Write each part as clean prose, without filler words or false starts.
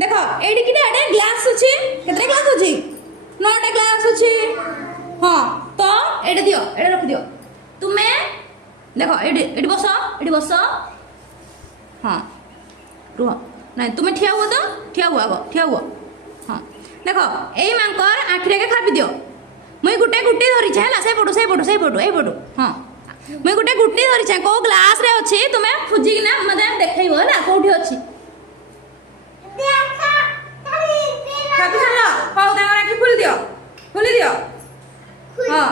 देख एडी कि एडे ग्लास अछि केते ग्लास अछि 9टा ग्लास अछि हां तो एडे दियो एडे रख दियो तुमे देखो एडी एडी बस हां रुह नहीं तुमे ठिया हुआ तो ठिया हुआ गो ठिया हुआ हां देखो एई मांकर आखिरे के खापि दियो मुई गुटे गुटी धरि छै हला से पडु ए पडु हां मुई गुटे गुटी धरि छै को ग्लास रे अछि तुमे खुजी ना मते देखैबो हला कोठी अछि देखा खापि छला हौ दांगर आखि खुली दियो हां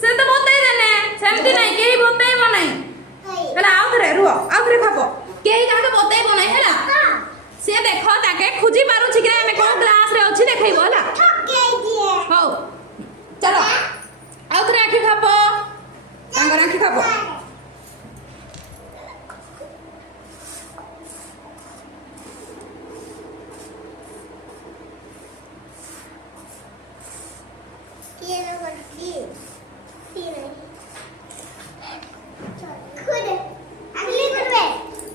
से तो बतई देने सेमती नहीं केही बतईबो नहीं हला आउ थरे खापो केही काके बतईबो नहीं हला से देखो ताके खुजी पारू छी कि ना में को ग्लास रे अछि देखैबो हला ठके दिए हौ चलो आउ थरे आखि खापो दांगर आखि खापो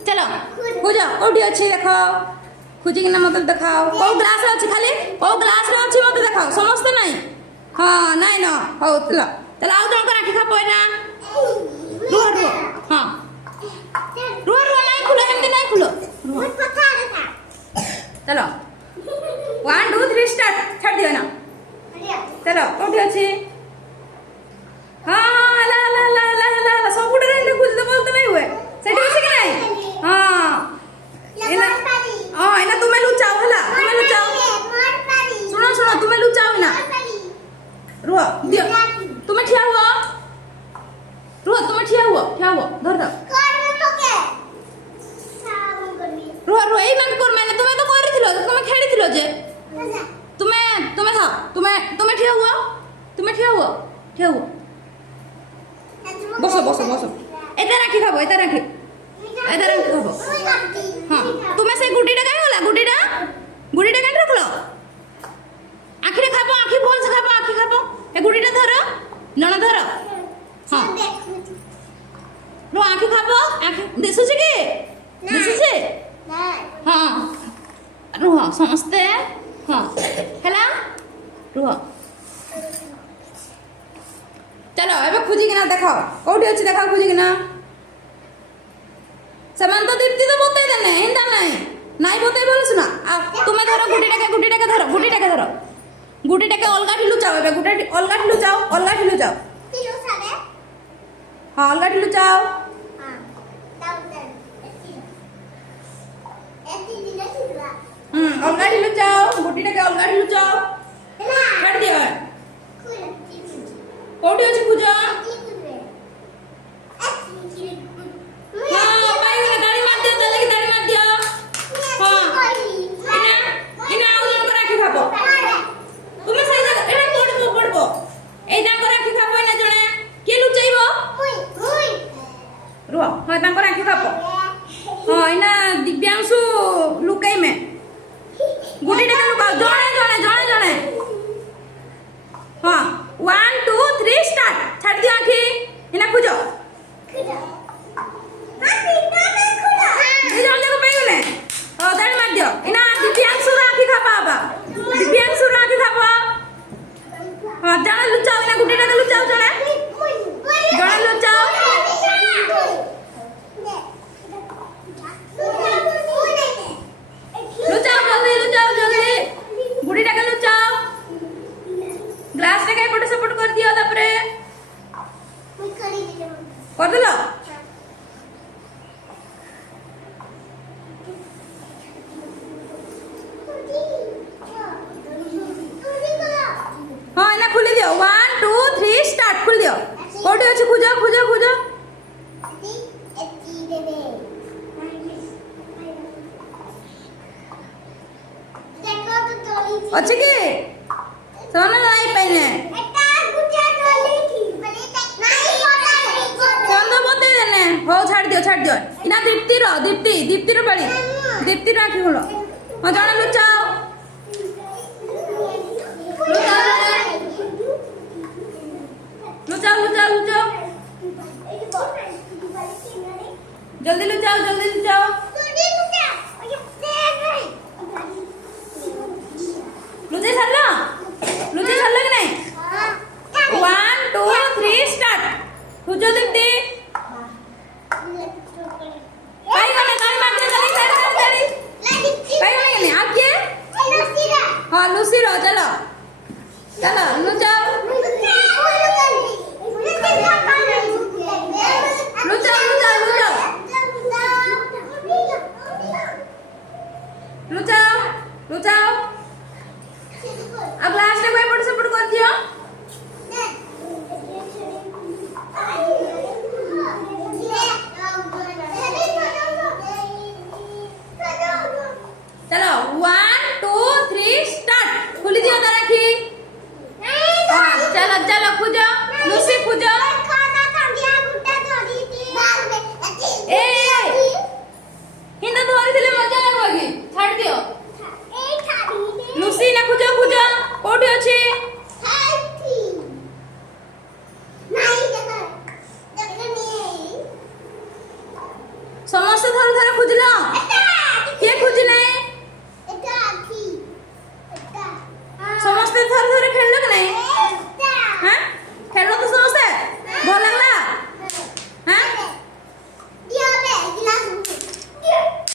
चलो खुजो कोठी अछि देखो खुजी किना मत देखाओ को ग्लास रे अछि खाली को ग्लास रे अछि मत देखाओ समस्त नहीं हां नहीं न हो चलो चलो आउ जण राखी खा पोइना रुह हां रुह नहीं खुलो हमदे नहीं खुलो चलो 1 2 3 स्टार्ट छाड़ दियो ना चलो कोठी अछि हां ला ला ला ला ला सब गुडे रे खुज दे बोलते नहीं हुए सेठी अछि कि नहीं हां एना हां एना तुमे लुचाओ हला तुमे लुचाओ सुनो तुमे लुचाओ ना रुह दियो तुमे ठिया हुआ रुह तुमे ठिया हुआ धर रुह एई मान कर मैंने तुमे तो करथिलो तुमे खेडिथिलो जे तुमे था तुमे ठिया हुआ बसो एते राखी खाबो हां तुमे से गुडीटा काहे होला गुडीटा काहे रखलो आखिरे खाबो आखि बोल से खाबो ए गुडीटा धर नण धर हां रो आखि खाबो आखि दिसु छी के दिसु छी हां रुह समस्ते हां हला रुह चलो एबे खुजी किना देखो कोठी अछि देखा खुजी किना समान तो दीप्ति तो बतई देने हिंदा नहीं बतई बोल सुना तुम्हें धरो गुडीटाके धरो गुडीटाके अलगा ठिलु चाओ एबे गुडी अलगा ठिलु चाओ ठिलु साबे हां अलगा ठिलु चाओ हां ताउ एती दिले छिला अलगा ठिलु चाओ गुडीटाके अलगा ठिलु चाओ छाड़ दियो कोठी अछि पूजा हाँ तांकर आखि खापो हाँ इना दिव्यांशु लुकाई में गुडीटा के लुकाओ जणे हाँ 1 2 3 स्टार्ट छाड़ दियो आखि इना खुजो ए जल्दी को पाई गले ओ दान मार दियो इना दिव्यांशु आखि खापा बाबा हाँ जणे लुचाओ इना गुडीटा के लुचाओ जणे लुचाओ जल्दी गुडीटा के लुचाओ ग्लास रे काई पट सपोर्ट कर दियो तापरे कर देलो हां इना खुली दियो 1 2 3 स्टार्ट खुल दियो कोठी अछि खुजो अच्छे के सोना नहीं पहने चंदो बते देने हो छाड़ दियो इना दीप्ति रो बड़ी दीप्ति राखी बोलो हां जाने लुचाओ जल्दी लुचाओ